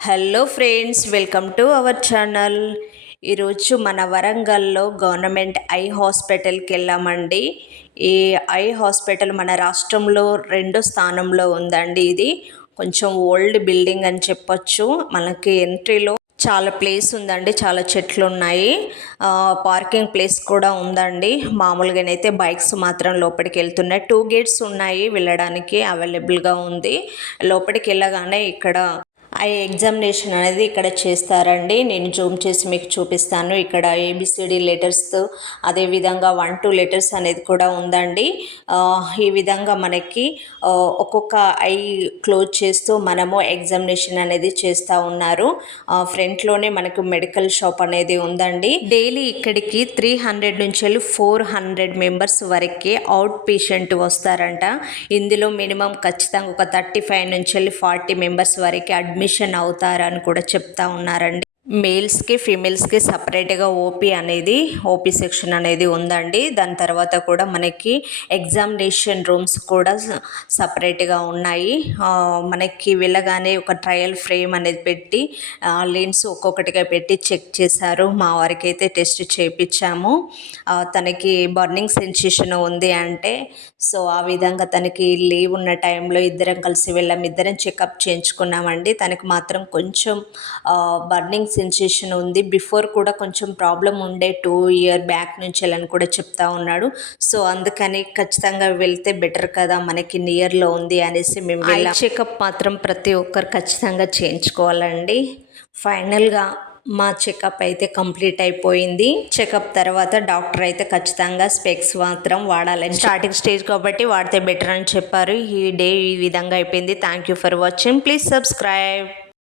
Hello friends, welcome to our channel. ఈరోజు మన వరంగల్లో గవర్నమెంట్ ఐ హాస్పిటల్కి వెళ్ళామండి. ఈ ఐ హాస్పిటల్ మన రాష్ట్రంలో రెండో స్థానంలో ఉందండి. ఇది కొంచెం ఓల్డ్ బిల్డింగ్ అని చెప్పొచ్చు. మనకి ఎంట్రీలో చాలా ప్లేస్ ఉందండి, చాలా చెట్లు ఉన్నాయి, పార్కింగ్ ప్లేస్ కూడా ఉందండి. మామూలుగానైతే బైక్స్ మాత్రం లోపలికి వెళ్తున్నాయి. 2 గేట్స్ ఉన్నాయి, వెళ్ళడానికి అవైలబుల్గా ఉంది. లోపలికి వెళ్ళగానే ఇక్కడ ఐ ఎగ్జామినేషన్ అనేది ఇక్కడ చేస్తారండి. నేను జూమ్ చేసి మీకు చూపిస్తాను. ఇక్కడ ఏబిసిడి లెటర్స్తో అదేవిధంగా 1-2 లెటర్స్ అనేది కూడా ఉందండి. ఈ విధంగా మనకి ఒక్కొక్క ఐ క్లోజ్ చేస్తూ మనము ఎగ్జామినేషన్ అనేది చేస్తూ ఉన్నారు. ఫ్రంట్లోనే మనకు మెడికల్ షాప్ అనేది ఉందండి. డైలీ ఇక్కడికి 300 నుంచి 400 మెంబర్స్ వరకే అవుట్ పేషెంట్ వస్తారంట. ఇందులో మినిమం ఖచ్చితంగా ఒక 35 నుంచి 40 మెంబర్స్ వరకే అడ్మిషన్ అవుతారని కూడా చెప్తా ఉన్నారండి. మేల్స్కి ఫీమేల్స్కి సపరేట్గా ఓపీ సెక్షన్ అనేది ఉందండి. దాని తర్వాత కూడా మనకి ఎగ్జామినేషన్ రూమ్స్ కూడా సపరేట్గా ఉన్నాయి. మనకి వెళ్ళగానే ఒక ట్రయల్ ఫ్రేమ్ అనేది పెట్టి లెన్స్ ఒక్కొక్కటిగా పెట్టి చెక్ చేశారు. మా వారికి అయితే టెస్ట్ చేయించాము. తనకి బర్నింగ్ సెన్సేషన్ ఉంది అంటే, సో ఆ విధంగా తనకి లీవ్ ఉన్న టైంలో ఇద్దరం కలిసి వెళ్ళాము. ఇద్దరం చెకప్ చేయించుకున్నామండి. తనకి మాత్రం కొంచెం బర్నింగ్ సెన్సేషన్ ఉంది. బిఫోర్ కూడా కొంచెం ప్రాబ్లం ఉండే 2 ఇయర్ బ్యాక్ నుంచి అని కూడా చెప్తా ఉన్నాడు. సో అందుకని ఖచ్చితంగా వెళ్తే బెటర్ కదా, మనకి నియర్లో ఉంది అనేసి మేము వెళ్ళాం. చెకప్ మాత్రం ప్రతి ఒక్కరు ఖచ్చితంగా చేయించుకోవాలండి. ఫైనల్గా మా చెకప్ అయితే కంప్లీట్ అయిపోయింది. చెకప్ తర్వాత డాక్టర్ అయితే ఖచ్చితంగా స్పెక్స్ మాత్రం వాడాలని, స్టార్టింగ్ స్టేజ్ కాబట్టి వాడితే బెటర్ అని చెప్పారు. ఈ డే ఈ విధంగా అయిపోయింది. Thank you for watching. Please subscribe.